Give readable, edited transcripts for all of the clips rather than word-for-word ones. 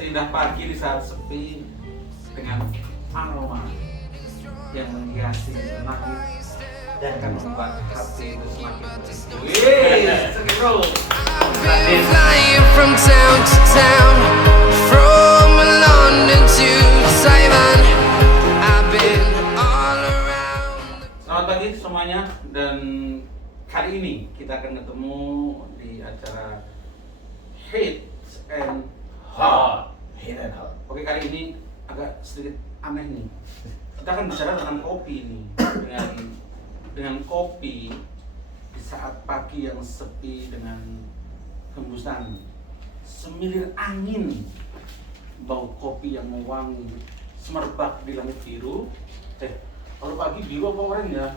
seindah pagi di saat sepi dengan aroma yang menghiasi langit dan akan membuat hati itu semakin wih, oke bro. I've been flying from town to town, from London to Taiwan. I've been all around. Selamat pagi semuanya, dan kali ini kita akan ketemu di acara Hits and Hot. Oke, kali ini agak sedikit aneh nih. Kita akan bicara tentang kopi nih, dengan kopi di saat pagi yang sepi dengan hembusan semilir angin, bau kopi yang mewangi semerbak di langit biru. Kalau pagi biru apa oranye ya?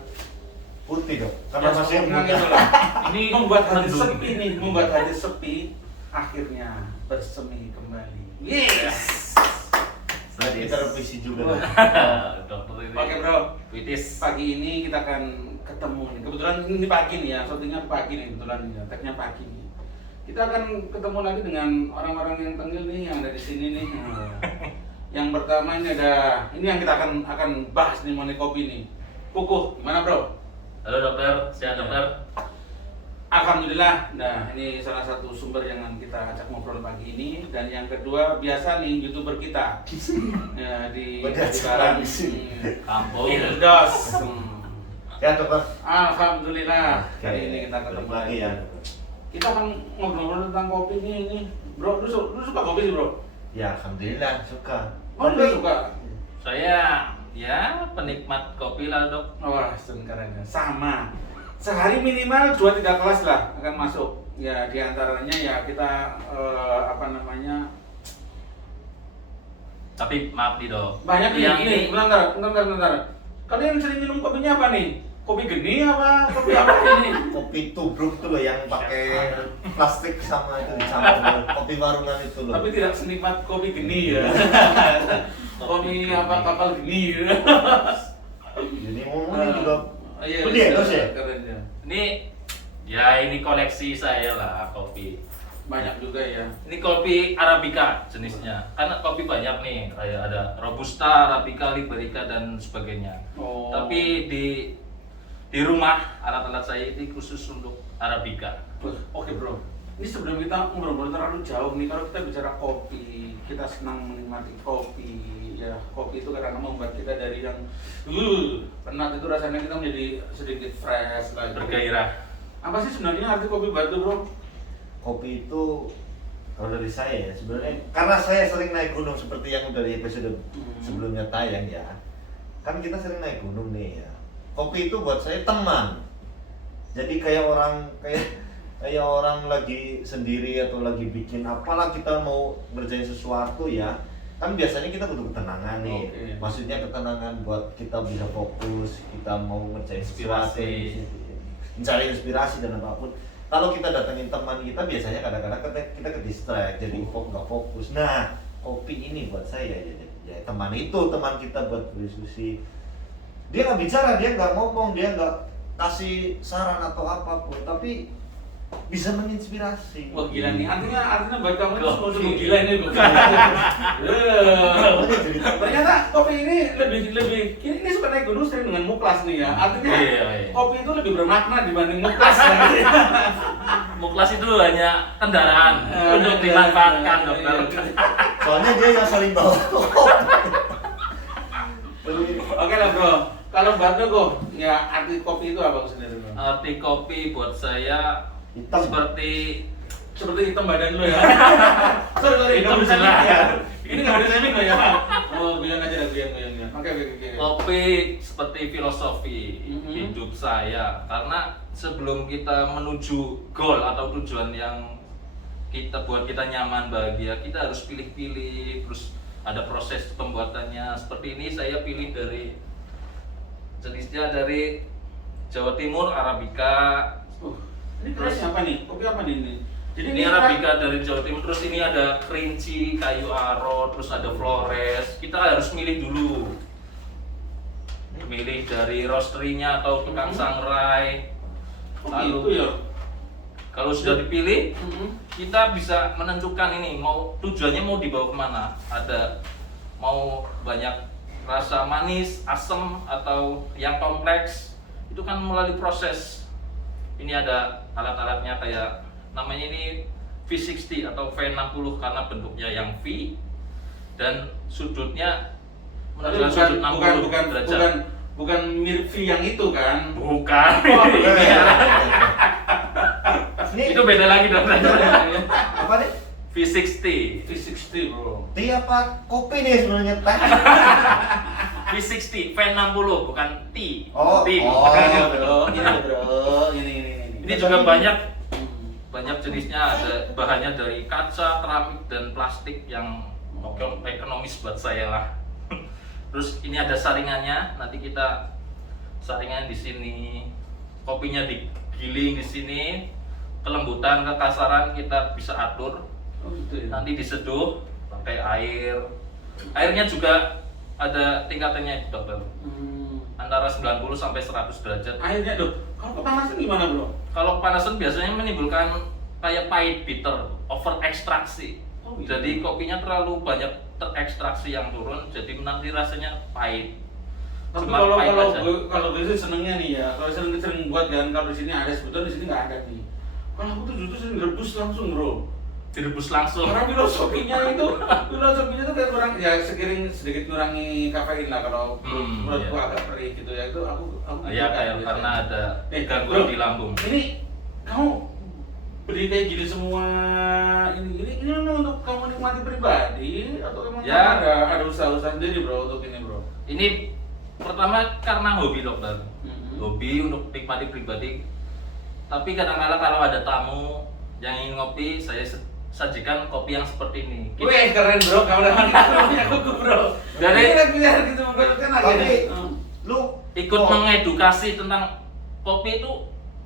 Putih dong, karena Ya, masih pokoknya muda. gitu lah. Ini membuat hati mendung. sepi nih, membuat hati sepi akhirnya bersemi kembali. Yes. Jadi kita revisi juga. Dokter ini. Oke bro, Witis. pagi ini kita akan ketemu nih. Kebetulan ini pagi nih ya, syutingnya pagi nih kebetulan nih, tagnya pagi nih. Kita akan ketemu lagi dengan orang-orang yang tenggel nih yang ada di sini nih. Yang pertama ini yang kita akan bahas nih mengenai kopi nih. Kukuh, gimana bro? Halo dokter, sehat dokter. Alhamdulillah. Nah, ini salah satu sumber yang kita ajak ngobrol pagi ini. Dan yang kedua, biasa nih YouTuber kita ya, di Udah sekarang di sini. Kampung. Firdaus. Ya dokter. Alhamdulillah. Kali ini kita ketemu lagi ya. Kita akan ngobrol tentang kopi ini. Bro, lu suka kopi sih bro? Ya alhamdulillah suka. Oh, lu suka? Saya ya penikmat kopi lah dok. Wah, keren ya. Sama. Sehari minimal 2-3 kelas lah akan masuk. Ya, diantaranya ya kita Tapi maaf nih dok. banyak nih. yang Ini, bentar. Kalian sering minum kopinya apa nih? Kopi geni apa? Kopi apa ini? Kopi tubruk tuh loh yang pakai plastik sama itu dicampur. Kopi warungan itu loh. Tapi tidak senikmat kopi geni ya. Kopi apa kapal geni ya. Jadi ngomongin juga. Iya, Beli ya, terus ya? keren ya. ini koleksi saya lah kopi. Banyak juga ya. Ini kopi Arabica jenisnya. Karena kopi banyak nih, kayak ada Robusta, Arabica, Liberica dan sebagainya. Oh. Tapi di rumah alat-alat saya ini khusus untuk Arabica. Oke bro, ini sebelum kita ngobrol terlalu jauh nih, kalau kita bicara kopi, kita senang menikmati kopi. Ya, kopi itu karena membuat kita dari yang penat itu rasanya kita menjadi sedikit fresh lagi. Bergairah. Apa sih sebenarnya arti kopi batu bro? Kopi itu kalau dari saya ya sebenarnya karena saya sering naik gunung seperti yang dari episode sebelumnya tayang ya. Kan kita sering naik gunung nih ya. Kopi itu buat saya teman. Jadi kayak orang lagi sendiri atau lagi bikin apalah kita mau ngerjain sesuatu ya. Kan biasanya kita butuh ketenangan nih. Oke. Maksudnya ketenangan buat kita bisa fokus, kita mau ngerjain sesuatu, Inspirasi. mencari inspirasi dan apapun. Kalau kita datengin teman kita biasanya kadang-kadang kita ke distract, jadi nggak fokus. Nah, kopi ini buat saya ya teman kita buat berdiskusi. Dia nggak bicara, dia nggak ngomong, dia nggak kasih saran atau apapun, tapi bisa menginspirasi. Wah gila nih, artinya buat kamu itu Kopi. sungguh gila ini bro. Ternyata kopi ini lebih ini suka naik gunung sering dengan muklas nih ya. Artinya Iya. kopi itu lebih bermakna dibanding muklas. Ya. Muklas itu hanya kendaraan untuk dimanfaatkan dokter. Soalnya dia yang saling bawa. Oke lah bro, kalau batu kok ya arti kopi itu apa sendiri bro? Arti kopi buat saya Hitam. seperti Seperti hitam badan lu ya. Sorry, Hitam nggak bisa cerah. ya. Ini nggak bisa nih ya. Oh, bilang aja dah bilang. Oke. kopi seperti filosofi Mhm. hidup saya, karena sebelum kita menuju goal atau tujuan yang kita buat kita nyaman bahagia, kita harus pilih-pilih, terus ada proses pembuatannya. Seperti ini saya pilih dari jenisnya dari Jawa Timur, Arabica. Ini kelasnya apa nih? Kopi apa nih ini? Jadi Ini Arabica dari Jawa Timur, terus ini ada kerinci, kayu aro, terus ada Flores. Kita harus milih dulu. Milih dari roastery-nya atau tukang sangrai. Lalu ya. Kalau sudah dipilih, kita bisa menentukan ini tujuannya mau dibawa kemana. Ada mau banyak rasa manis, asam atau yang kompleks, itu kan melalui proses. Ini ada alat-alatnya kayak namanya ini V60 atau V60 karena bentuknya yang V dan sudutnya menunjukkan sudut 60 derajat. Bukan mirip V yang itu kan? Bukan. Oh, Ini Itu beda lagi dong. apa nih? V60. V60 bro. Teh apa kopi nih sebenarnya teh? V60, V60 bukan T. Oh, T. oh. Ini bro, ini. Ini juga banyak jenisnya, ada bahannya dari kaca, keramik dan plastik yang ekonomis buat saya lah. Terus ini ada saringannya, nanti kita saringan di sini, kopinya digiling di sini, kelembutan, kekasaran kita bisa atur. Oh gitu ya. Nanti diseduh pakai air. Airnya juga ada tingkatannya dokter. Antara 90 sampai 100 derajat. Akhirnya dok, kalau kepanasan gimana bro? Kalau kepanasan biasanya menimbulkan kayak pahit, bitter, over ekstraksi. Oh, gitu. Jadi kopinya terlalu banyak terekstraksi yang turun, jadi nanti rasanya pahit. Tapi Cuma pahit aja. kalau gue sih senengnya nih ya, kalau sering buat kan, kalau di sini ada sebetulnya di sini nggak ada nih. Kalau aku tuh justru sering rebus langsung bro. Direbus langsung. Karena filosofinya tuh kayak kurang ya sedikit ngurangi kafein lah kalau menurutku iya. agak perih gitu ya itu aku Ya kayak biasanya. karena ada Bro, gangguan di lambung. Ini kamu beli kayak gini semua ini memang untuk kamu nikmati pribadi atau emang Ya. ada usaha-usaha sendiri bro untuk ini bro? Ini pertama karena hobi dokter. Mhm. Hobi untuk nikmati pribadi. Tapi kadang-kadang kalau ada tamu yang ingin ngopi, saya sajikan kopi yang seperti ini. Wih keren bro, kamu udah punya kuku bro. Jadi- Ini biar gitu kan aja. Tapi lu Ikut oh, mengedukasi tentang kopi itu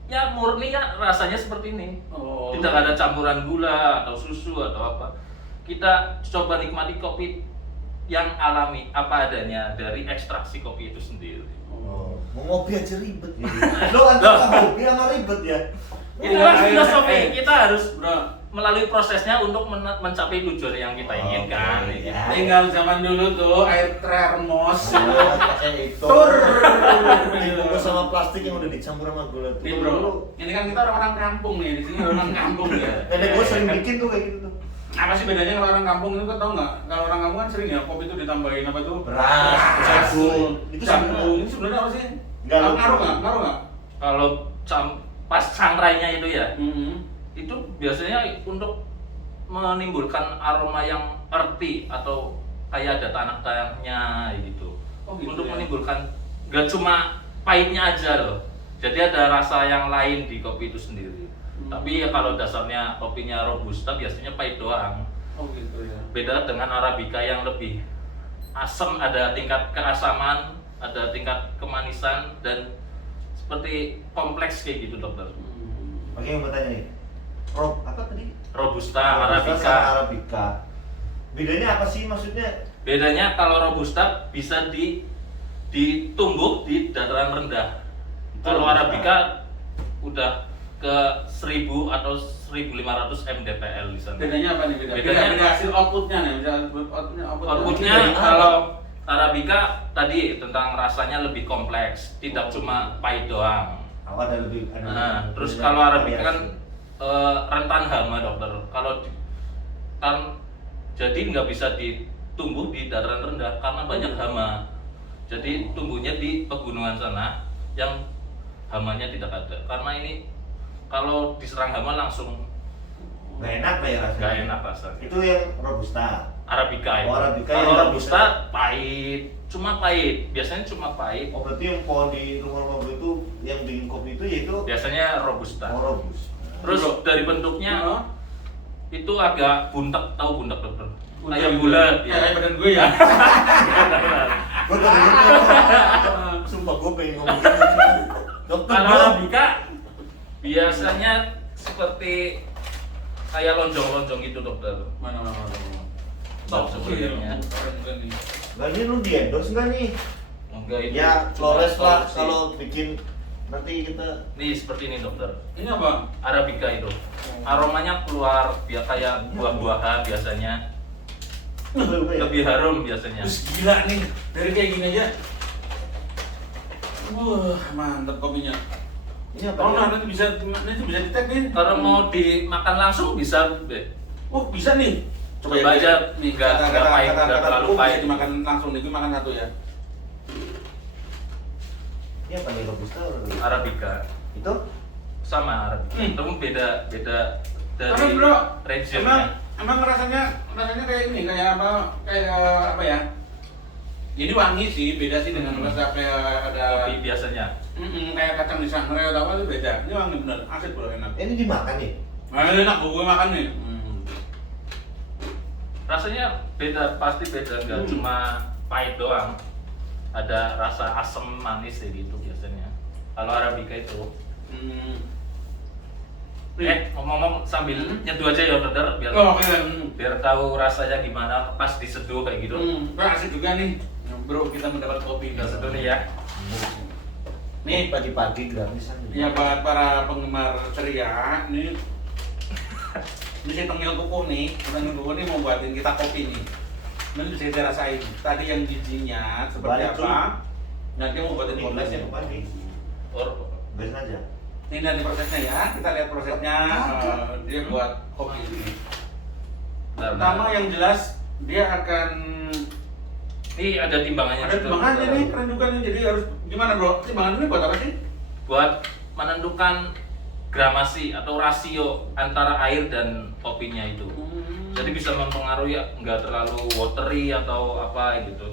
ya murni ya rasanya seperti ini. Oh. Tidak ada campuran gula atau susu atau apa. Kita coba nikmati kopi yang alami apa adanya dari ekstraksi kopi itu sendiri. Oh, mau ngopi aja ribet gitu. Lo antara hobi sama ribet ya. Itulah filosofi eh. kita harus Bro, melalui prosesnya untuk mencapai tujuan yang kita inginkan. Oke, gitu. ya. tinggal zaman dulu tuh air termos. Oh, pakai itu. Tur. Dibungkus sama plastik yang udah dicampur sama gula tuh. Nih bro, ini kan kita orang kampung nih, di sini orang kampung ya. Nenek gue sering bikin tuh kayak gitu tuh. Apa sih bedanya kalau orang kampung itu kan tau nggak? Kalau orang kampung kan sering ya kopi itu ditambahin apa tuh? Beras, jagung. Itu jagung. Ini sebenarnya apa sih? Nggak, Ngaruh nggak? Ngaruh nggak? Kalau pas sangrainya itu ya, Mhm. itu biasanya untuk menimbulkan aroma yang earthy atau kayak ada tanah-tanahnya gitu. Oh, gitu Untuk ya? menimbulkan gak cuma pahitnya aja loh. Jadi ada rasa yang lain di kopi itu sendiri. Tapi ya kalau dasarnya kopinya robusta biasanya pahit doang. Oh gitu ya. Beda dengan arabica yang lebih asam, ada tingkat keasaman, ada tingkat kemanisan dan seperti kompleks kayak gitu dokter. Oke, yang bertanya nih. Apa tadi? Robusta, Robusta arabica. sama Arabica. Bedanya apa sih maksudnya? Bedanya kalau robusta bisa ditumbuh di dataran rendah. Kalau Robusta. arabica udah ke 1000 atau 1500 mdpl di sana. Bedanya apa nih? Bedanya- beda hasil outputnya nih. Outputnya kalau arabica tadi tentang rasanya lebih kompleks, tidak cuma pahit doang. Apa ada lebih ada Nah, lebih terus banyak kalau arabica kan variasi? rentan hama dokter. Kalau kan jadi nggak bisa ditumbuh di dataran rendah karena banyak hama. Jadi tumbuhnya di pegunungan sana yang hamanya tidak ada. Karena ini kalau diserang hama langsung nggak enak lah ya rasanya. nggak enak rasanya. Itu yang robusta. Arabica itu. Oh, Arabica Kalau yang nggak robusta pahit, cuma pahit. Biasanya cuma pahit. Oh, berarti yang pohon di rumah-rumah gue itu yang bikin kopi itu yaitu Biasanya robusta. robusta. Terus Bro. dari bentuknya Hah? itu agak buntek, tahu buntek dokter? Bulat. Kayak bulat Ya, kayak badan gue ya. Gue tadi sumpah gue pengen ngomong gitu. Dokter Kalau gue arabica biasanya seperti kayak lonjong-lonjong gitu dokter. Mana. Top sebenarnya. Keren juga nih. Nah, ini lu di endorse nggak nih? Enggak itu. Ya, cuma Flores lah solusi. kalau bikin Nanti kita Nih seperti ini dokter. Ini apa? Arabica itu. Aromanya keluar kayak buah-buahan biasanya. Lebih harum biasanya. Terus gila nih, dari kayak gini aja. Wah, mantap kopinya. Ini apa? Oh, ya? nah, nanti bisa di-tag nih. Kalau mau dimakan langsung bisa, Be. Oh, bisa nih. Coba aja, nih, nggak pahit, nggak terlalu bisa pahit. dimakan langsung nih, gue makan satu ya. Ini apa nih robusta? Arabica. Itu? Sama Arabica. Itu beda dari Tapi bro, regionnya. emang rasanya kayak ini, kayak apa ya? Ini wangi sih, beda sih dengan rasa kayak ada Kopi biasanya. kayak kacang di sangrai atau apa itu beda. Ini wangi bener, asik bro, enak. Ini dimakan nih? Nah, ini enak, gue makan nih. Rasanya beda, pasti beda, nggak cuma pahit doang. Ada rasa asam manis kayak gitu biasanya. Kalau Arabica itu. Ngomong-ngomong sambil nyeduh aja ya brother, biar Oh, oke. biar tahu rasanya gimana pas diseduh kayak gitu. Nah, asik juga nih, bro, kita mendapat kopi. Kita seduh nih ya. Nih, Pagi-pagi gratisan. ya buat para penggemar ceria, ini si Tengil Kukuh nih, mau buatin kita kopi nih. Ini bisa kita rasain. Tadi yang bijinya seperti Balik apa, nanti mau buatin kopi. Nicholas yang pagi. Or Biarin aja. Ini nanti prosesnya ya, kita lihat prosesnya dia buat kopi ini. Pertama yang jelas dia akan ini ada timbangannya ada timbangannya nih, keren juga nih. Jadi harus gimana bro? Timbangan ini buat apa sih? Buat menentukan gramasi atau rasio antara air dan kopinya itu. Jadi bisa mempengaruhi nggak terlalu watery atau apa gitu.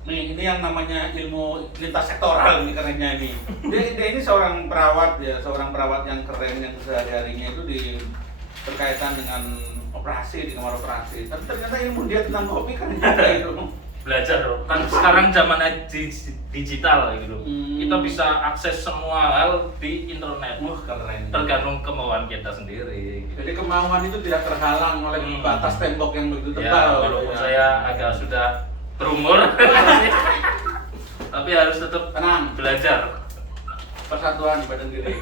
Nih, ini yang namanya ilmu lintas sektoral nih kerennya ini. Dia ini seorang perawat ya, seorang perawat yang keren yang sehari-harinya itu berkaitan dengan operasi di kamar operasi. Tapi ternyata ilmu dia tentang kopi kan ada itu. Belajar kan sekarang zamannya digital gitu. Kita bisa akses semua hal di internet. Wah, keren. Tergantung kemauan kita sendiri. Gitu. Jadi kemauan itu tidak terhalang oleh batas tembok yang begitu Ya, tebal. walaupun ya. saya agak sudah berumur, tapi harus tetap Tenang, belajar. persatuan badan diri.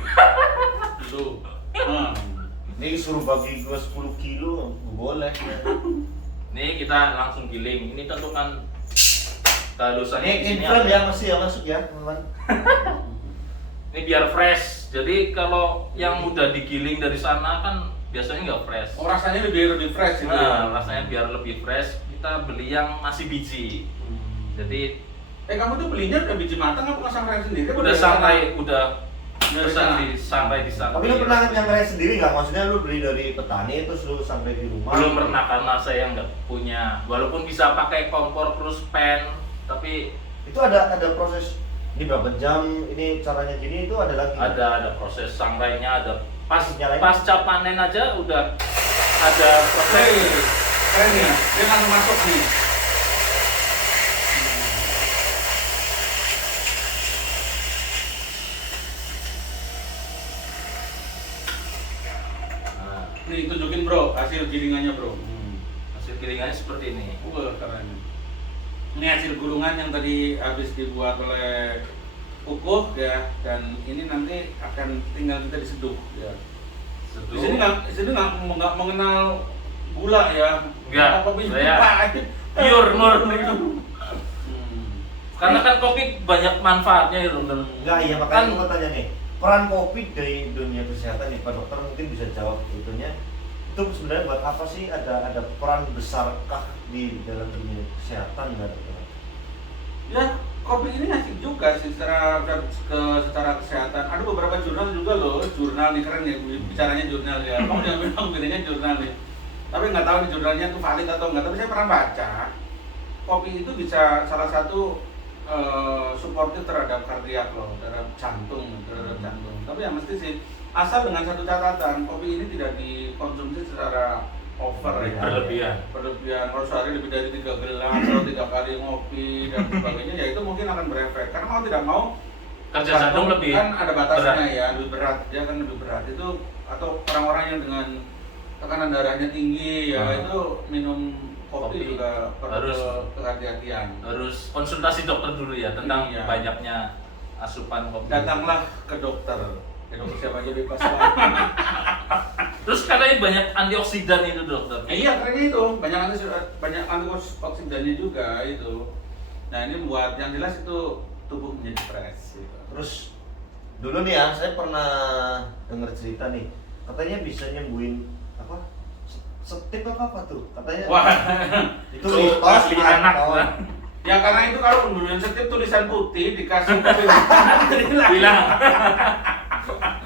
Dulu. Ini suruh bagi gua 10 kilo, boleh. Nih kita langsung giling. Ini tentukan kehalusan Ini di sini inframe ada. ya, masih ya masuk ya, teman. Ini biar fresh. Jadi kalau yang udah digiling dari sana kan biasanya nggak fresh. Oh, rasanya lebih fresh itu. Nah, rasanya biar lebih fresh, kita beli yang masih biji. Jadi Kamu tuh belinya udah biji matang apa sangrai sendiri? udah sampai udah Dari pesan sana? sampai di sana. Tapi lu pernah nyangrai sendiri nggak? Maksudnya lu beli dari petani terus lu sampai di rumah? Belum pernah karena saya nggak punya. Walaupun bisa pakai kompor terus pan, tapi Itu ada proses ini berapa jam, ini caranya gini itu ada lagi. ada proses sangrainya, ada Nyalain. pasca panen aja udah ada proses. Keren nih, dia langsung masuk nih. Nah, Nih tunjukin bro, hasil gilingannya bro. hasil gilingannya seperti ini. Keren. Ini hasil gulungan yang tadi habis dibuat oleh Kukuh ya, dan ini nanti akan tinggal kita diseduh ya. Di sini nggak mengenal gula ya. Nggak, Kopi saya aja. pure murni. Karena kan kopi banyak manfaatnya ya dokter. Enggak, iya makanya Kan- gua tanya nih, peran kopi dari dunia kesehatan nih, Pak Dokter mungkin bisa jawab itunya. Itu sebenarnya buat apa sih? Ada peran besarkah di dalam dunia kesehatan nggak Dokter? Ya, kopi ini asik juga sih secara kesehatan. Ada beberapa jurnal juga loh, jurnal nih keren ya, bicaranya jurnal ya. Kamu jangan bilang bedanya jurnal nih. Tapi nggak tahu di jurnalnya itu valid atau enggak. Tapi saya pernah baca, kopi itu bisa salah satu suportif terhadap kardiak loh, terhadap jantung. Tapi ya mesti sih, asal dengan satu catatan, kopi ini tidak dikonsumsi secara over ya. Berlebihan, kalau sehari lebih dari 3 gelas atau 3 kali ngopi dan sebagainya, ya itu mungkin akan berefek. Karena mau tidak mau Kerja jantung lebih kan ada batasnya berat. ya, lebih berat, dia kan lebih berat itu. Atau orang-orang yang dengan tekanan darahnya tinggi ya itu minum kopi juga perlu harus kehati-hatian. Harus konsultasi dokter dulu ya tentang Iya. banyaknya asupan kopi. Datanglah ke dokter siapa aja bebas. Terus katanya banyak antioksidan itu dokter. Iya, karena itu banyak antioksidannya juga itu. Nah ini buat yang jelas itu tubuh menjadi fresh. Gitu. Terus dulu nih ya, saya pernah dengar cerita nih, katanya bisa nyembuhin apa? Setip apa tuh? Katanya. Wah, itu mitos asli anak. atau ya karena itu kalau menurut setip tulisan putih dikasih Bilang.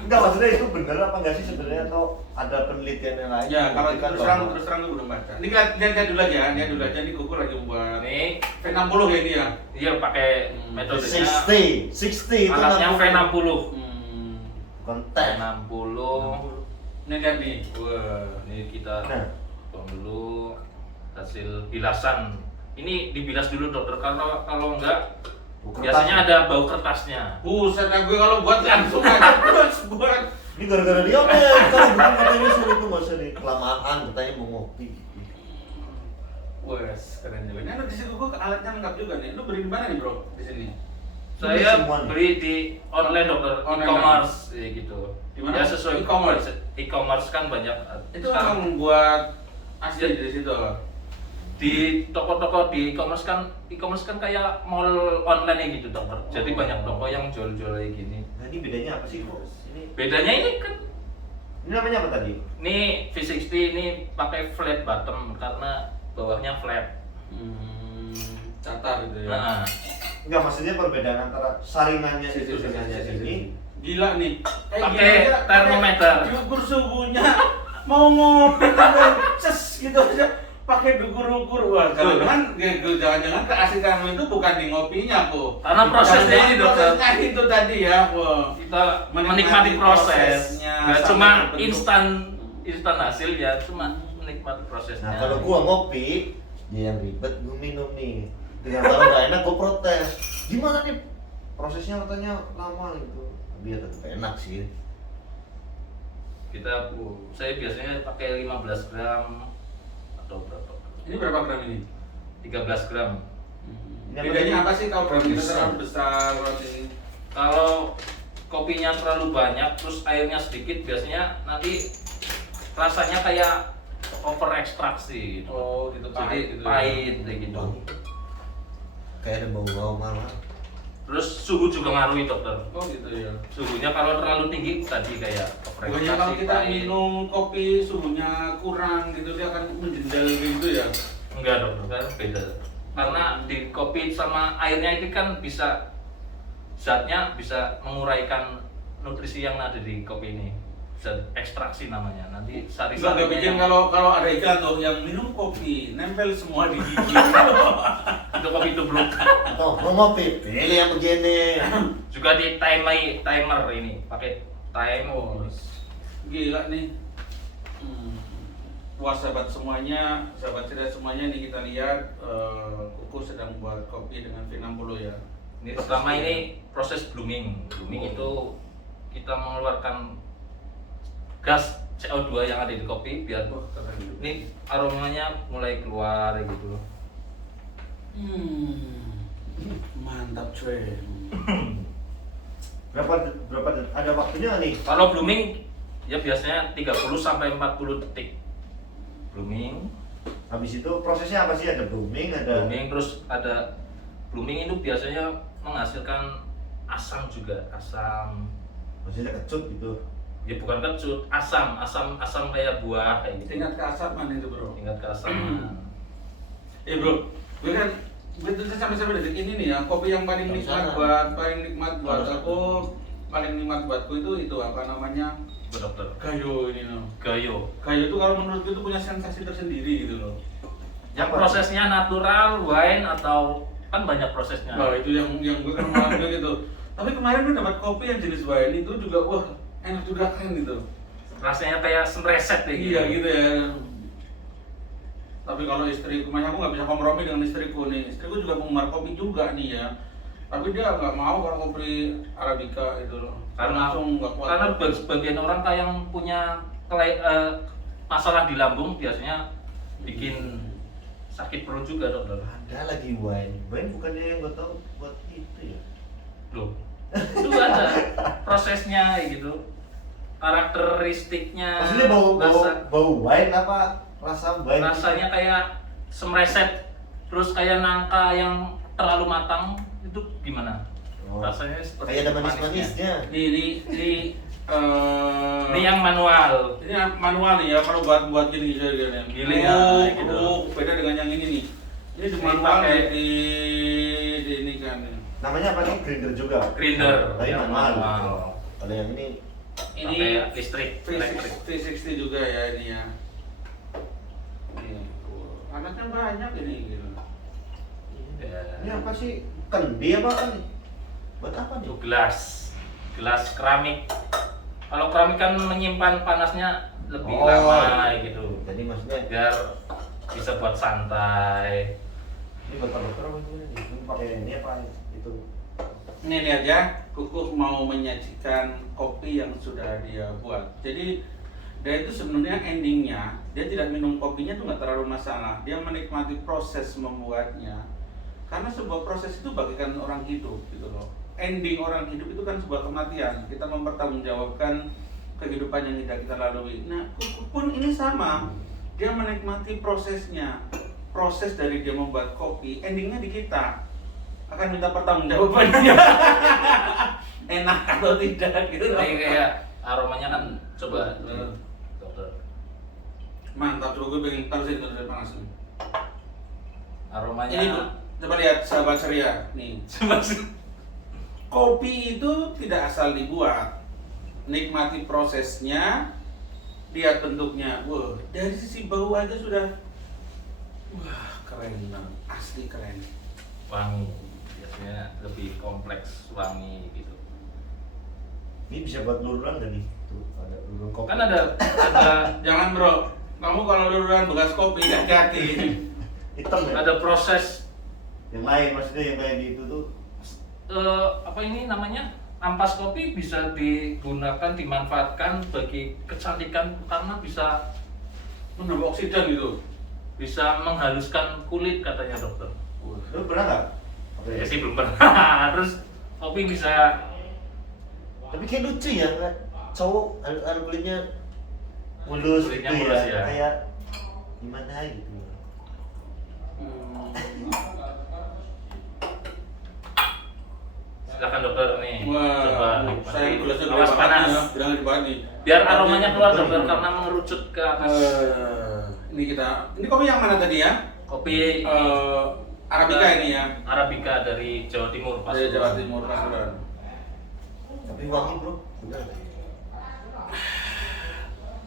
enggak, maksudnya itu bener apa enggak sih sebenarnya, atau ada penelitian yang lain? Ya kalau membuktikan terus terang gue belum baca. Ini lihat dulu aja, Ini Kuku lagi membuat Nih, V60 ya ini ya. iya pakai metodenya 60 itu alatnya 60. V60. Bukan teh. V60. Ini lihat nih. Wah, ini kita Nah. tuang dulu hasil bilasan. Ini dibilas dulu dokter, kalau enggak Kertas. biasanya ada bau kertasnya. Buset, gue kalau buat langsung aja terus buat. Ini gara-gara dia men, kalau bukan katanya suruh itu nggak usah di kelamaan, katanya mau ngopi. Wes, keren juga. Ini di sini Kuku alatnya lengkap juga nih. Lu beli di mana nih bro? Di sini. Saya semua nih. beli di online dokter, Online. e-commerce ya gitu. Di mana? Ya sesuai E-commerce? E-commerce kan banyak. Itu sekarang. memang buat asli dari situ. Di toko-toko di e-commerce kan kayak mall online ya gitu dokter. Jadi Oh. banyak toko yang jual-jual kayak gini. Nah ini bedanya apa sih kok? Bedanya ini kan Ini namanya apa tadi? ini V60 ini pakai flat bottom karena bawahnya flat. Catar gitu ya. Nah, Enggak, maksudnya perbedaan antara saringannya itu Sisi, dengan sisi, yang sisi. ini. Gila nih. Pakai termometer. Diukur suhunya. Mau ngopi ces gitu aja. Pakai dukur-dukur. Wah, jangan-jangan keasikan itu bukan di ngopinya, Po. Karena prosesnya ini, dokter. Prosesnya itu tadi ya, Po. kita Menikmati menikmati proses. prosesnya, Nggak sampai cuma terbentuk. instan hasil ya, cuma menikmati prosesnya. Nah kalau gua ngopi, dia yang ribet, gua minum nih. Yang kalau nggak enak gua protes. Gimana nih prosesnya, katanya lama gitu. Biar tetap enak sih. Saya biasanya pakai 15 gram atau berapa? Ini berapa gram ini? 13 gram. Ini Bedanya apa sih kalau gram kita Besar. terlalu besar roti? Kalau kopinya terlalu banyak terus airnya sedikit, biasanya nanti rasanya kayak over ekstraksi gitu. Oh, gitu, Jadi pahit gitu ya. pahit kayak gitu. Wangi. Kayak ada bau-bau malah. Terus suhu juga ngaruhi dokter. Oh gitu ya. Suhunya kalau terlalu tinggi tadi kayak over Pokoknya kalau kita pahit. minum kopi suhunya kurang gitu dia akan menjendal gitu ya. Enggak dokter, kan beda. Karena di kopi sama airnya itu kan bisa zatnya bisa menguraikan nutrisi yang ada di kopi ini. Zat ekstraksi namanya. Nanti Enggak sari-sarinya bikin yang- kalau ada iklan tuh yang minum kopi nempel semua di gigi. itu kopi tubruk. Atau mau ngopi, pilih yang begini. Juga di timer ini, pakai time. Oh, gila nih. Puas sahabat semuanya, sahabat cerdas semuanya nih kita lihat Kuku sedang buat kopi dengan V60 ya. Ini pertama ini proses blooming. Blooming itu kita mengeluarkan gas CO2 yang ada di kopi biar Wah, keren juga. ini aromanya mulai keluar gitu. Mantap cuy. Berapa ada waktunya nggak nih? Kalau blooming ya biasanya 30 sampai 40 detik. Blooming, Habis itu prosesnya apa sih? Ada blooming, ada terus ada blooming itu biasanya menghasilkan asam juga, asam. maksudnya kecut gitu. Ya bukan kecut, asam kayak buah kayak gitu. Tingkat keasaman itu bro. Tingkat keasaman. Bro, gue tuh sampai detik ini nih ya, kopi yang paling nikmat buat aku, paling nikmat buatku itu apa namanya? Bu dokter. Gayo ini loh. Gayo. Gayo itu kalau menurutku itu punya sensasi tersendiri gitu loh. Yang Apa? prosesnya natural, wine atau kan banyak prosesnya. Nah itu yang gue kenal gitu. Tapi kemarin gue dapat kopi yang jenis wine itu juga wah enak juga keren gitu. Rasanya kayak semreset ya Iya gitu ya. Tapi kalau istriku, makanya aku nggak bisa kompromi dengan istriku nih. Istriku juga penggemar kopi juga nih ya. Tapi dia nggak mau kalau kopi arabica itu loh. Karena langsung nggak kuat. karena sebagian orang kayak yang punya masalah di lambung biasanya bikin sakit perut juga dokter. Ada lagi wine. Wine bukannya yang gue tahu buat itu ya? Loh, Itu ada prosesnya gitu. Karakteristiknya. Maksudnya bau rasa- wine apa rasa wine? rasanya kayak semreset, terus kayak nangka yang terlalu matang, itu gimana? Oh. Rasanya seperti Kayak ada manisnya. manis-manisnya. Ini yang manual. Ini manual nih ya, kalau buat gini gitu ya. Giling ya, gitu. Beda dengan yang ini nih. Ini di Ini manual pakai- di ini kan. Namanya apa nih? Grinder juga. Grinder, Tapi yang manual. manual. Kalau yang ini Ini Pakai listrik, elektrik. V60 juga ya ini ya. Ini, anaknya banyak ini gitu. Ya. ini apa sih? Kendi apa kan? Buat apa nih? Itu gelas keramik. Kalau keramik kan menyimpan panasnya lebih Oh, lama iya. gitu, Jadi maksudnya biar bisa buat santai. ini buat dokter apa ini? Ini pakai ini apa itu? Ini lihat ya, Kukuh mau menyajikan kopi yang sudah dia buat. Jadi dia itu sebenarnya endingnya dia tidak minum kopinya tuh nggak terlalu masalah. Dia menikmati proses membuatnya. Karena sebuah proses itu bagikan orang hidup gitu loh. Ending orang hidup itu kan sebuah kematian. Kita mempertanggungjawabkan kehidupan yang tidak kita lalui. Nah, Kukuh pun ini sama. Dia menikmati prosesnya. Proses dari dia membuat kopi, endingnya di kita. Akan minta pertanggungjawabannya. Enak atau tidak gitu loh. Ini kayak aromanya kan coba dokter. Mantap, coba gue pengen taruh sini kalau panas nih. Aromanya Ini Bu, coba lihat sahabat ceria nih. Kopi itu tidak asal dibuat. Nikmati prosesnya, lihat bentuknya. Wah, dari sisi bau aja sudah keren banget. Asli keren. wangi, biasanya lebih kompleks wangi gitu. Ini bisa buat luluran nggak nih? Tuh ada luluran kopi. Kan ada Jangan bro, kamu kalau luluran bekas kopi hati-hati. hitam ya? ada proses Yang lain maksudnya yang kayak di itu tuh. apa ini namanya, ampas kopi bisa digunakan, dimanfaatkan bagi kecantikan karena bisa Menambah oksidan gitu. bisa menghaluskan kulit katanya dokter. Lu pernah nggak? Apa Ya sih belum pernah. Terus kopi bisa Tapi kayak lucu ya, nggak? Cowok kulitnya mulus Kulitnya gitu mulus ya, ya. kayak gimana gitu. silakan dokter nih. Coba Wah, nikmati. saya gelasnya gede Awas banget panas. nih ya, bilang di bawah nih. Biar aromanya keluar dokter karena mengerucut ke atas. Ini kopi yang mana tadi ya? Kopi Arabica ini ya. Arabica dari Jawa Timur Pasuruan. Dari Jawa Timur Pasuruan. Tapi wangi bro, bener.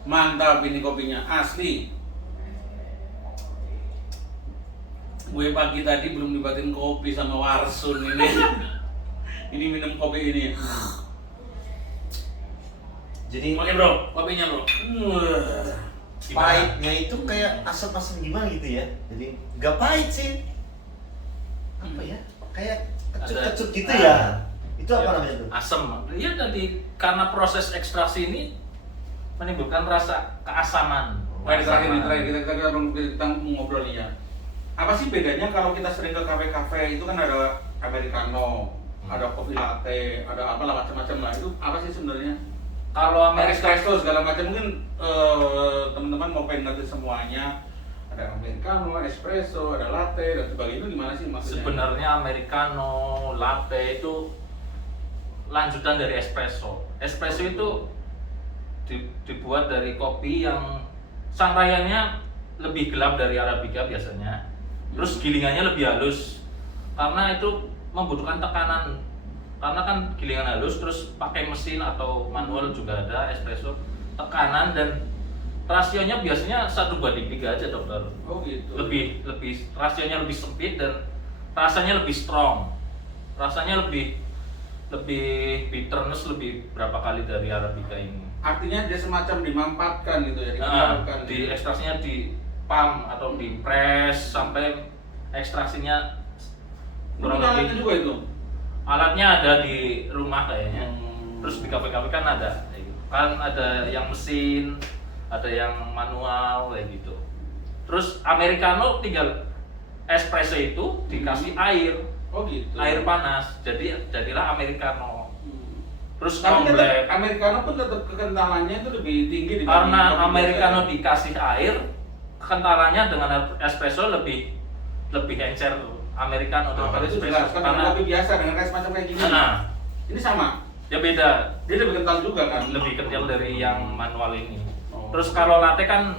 Mantap ini kopinya, asli. Gue pagi tadi belum dibatin kopi sama Warsun ini. Ini minum kopi ini. Jadi Oke bro, kopinya bro. pahitnya itu kayak asam-asam gimana gitu ya. Jadi nggak pahit sih. Apa ya? Kayak kecut-kecut gitu ya. Itu apa namanya tuh? Asam. Iya tadi karena proses ekstraksi ini menimbulkan rasa keasaman. Nah, terakhir kita ngobrol nih ya. Apa sih bedanya kalau kita sering ke kafe-kafe itu kan ada americano, ada coffee latte, ada apalah macam-macam lah. Itu apa sih sebenarnya? Kalau Espresso segala macam mungkin teman-teman mau pengen ngerti semuanya. Ada americano, espresso, ada latte dan sebagainya. Itu gimana sih maksudnya? sebenarnya americano, latte itu lanjutan dari espresso. Espresso itu dibuat dari kopi yang sangkaiannya lebih gelap dari arabica biasanya. Terus gilingannya lebih halus karena itu membutuhkan tekanan. Karena kan gilingan halus terus pakai mesin atau manual juga ada espresso, tekanan dan rasionya biasanya 1:3 aja dokter. Oh gitu. Lebih rasionya lebih sempit dan rasanya lebih strong. Rasanya lebih bitterness lebih berapa kali dari arabica ini. Artinya dia semacam dimampatkan gitu ya, Nah, dimampatkan. di ekstraksinya di pump atau di press sampai ekstraksinya kurang Itu alatnya lebih. juga itu. Alatnya ada di rumah kayaknya. Terus di kafe-kafe kan ada, kan ada yang mesin, ada yang manual kayak gitu. Terus americano tinggal espresso itu dikasih air, Oh gitu. air panas. Jadilah americano. Terus Tapi tetap komplek. Americano pun tetap kekentalannya itu lebih tinggi dibanding Karena kopi Americano biasa. dikasih air, kentalannya dengan espresso lebih encer Americano Nah, daripada kalau itu espresso. jelas kan dengan kopi biasa dengan es macam kayak gini. Nah, Ini sama. ya beda, Dia lebih kental juga kan. lebih kecil dari yang manual ini. Oh. Terus kalau latte kan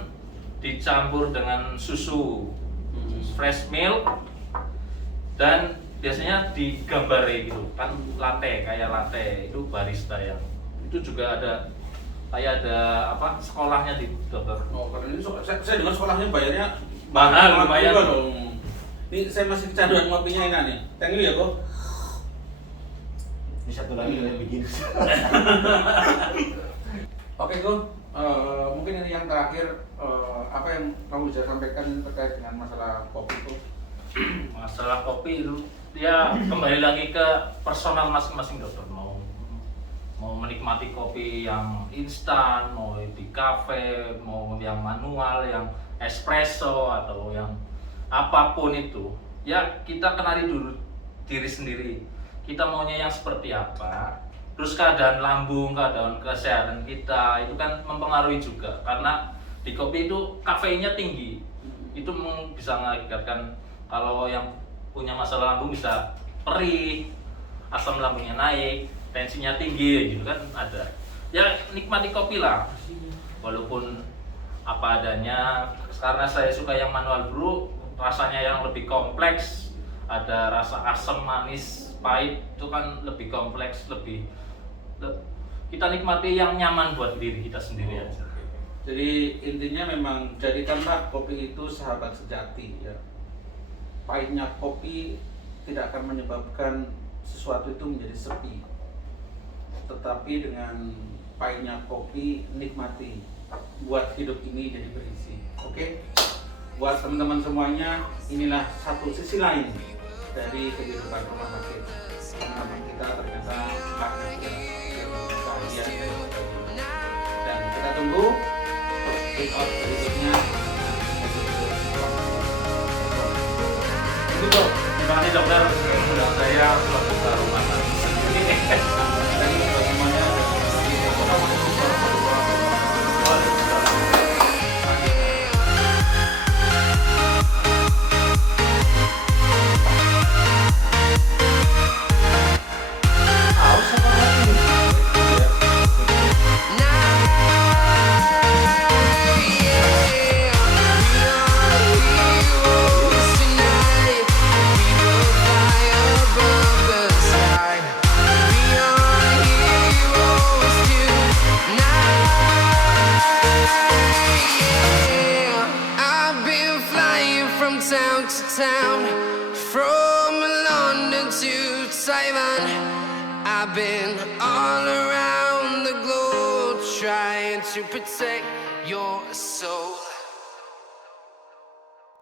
dicampur dengan susu fresh milk dan biasanya digambari gitu kan, latte kayak latte itu barista yang itu juga ada kayak ada apa sekolahnya di dokter. Oh, karena ini saya dengar sekolahnya bayarnya Mahal, lumayan. juga dong. Ini saya masih kecanduan ngopinya ini nih. Thank you ya, Ko. Ini satu lagi yang bikin. Oke, Ko. Mungkin ini yang terakhir, apa yang kamu bisa sampaikan terkait dengan masalah kopi itu? Masalah kopi itu ya kembali lagi ke personal masing-masing dokter, mau menikmati kopi yang instan, mau di kafe, mau yang manual, yang espresso atau yang apapun itu, ya kita kenali dulu diri sendiri, kita maunya yang seperti apa. Terus keadaan lambung, keadaan kesehatan kita itu kan mempengaruhi juga, karena di kopi itu kafeinnya tinggi, itu bisa mengakibatkan kalau yang punya masalah lambung bisa perih, asam lambungnya naik, tensinya tinggi gitu kan ada. Ya nikmati kopi lah, walaupun apa adanya. Karena saya suka yang manual brew, rasanya yang lebih kompleks, ada rasa asam, manis, pahit itu kan lebih kompleks, kita nikmati yang nyaman buat diri kita sendiri aja. Jadi intinya memang jadikanlah kopi itu sahabat sejati ya. Pahitnya kopi tidak akan menyebabkan sesuatu itu menjadi sepi. Tetapi dengan pahitnya kopi nikmati, buat hidup ini jadi berisi. Oke? Buat teman-teman semuanya, inilah satu sisi lain dari kehidupan rumah sakit. Teman-teman kita ternyata bahagia dan kita tunggu breakout berikutnya. Itu Bro. Terima kasih dokter, sudah saya melakukan rumah sakit sendiri. Dan untuk semuanya town to town, from London to Taiwan. I've been all around the globe trying to protect your soul.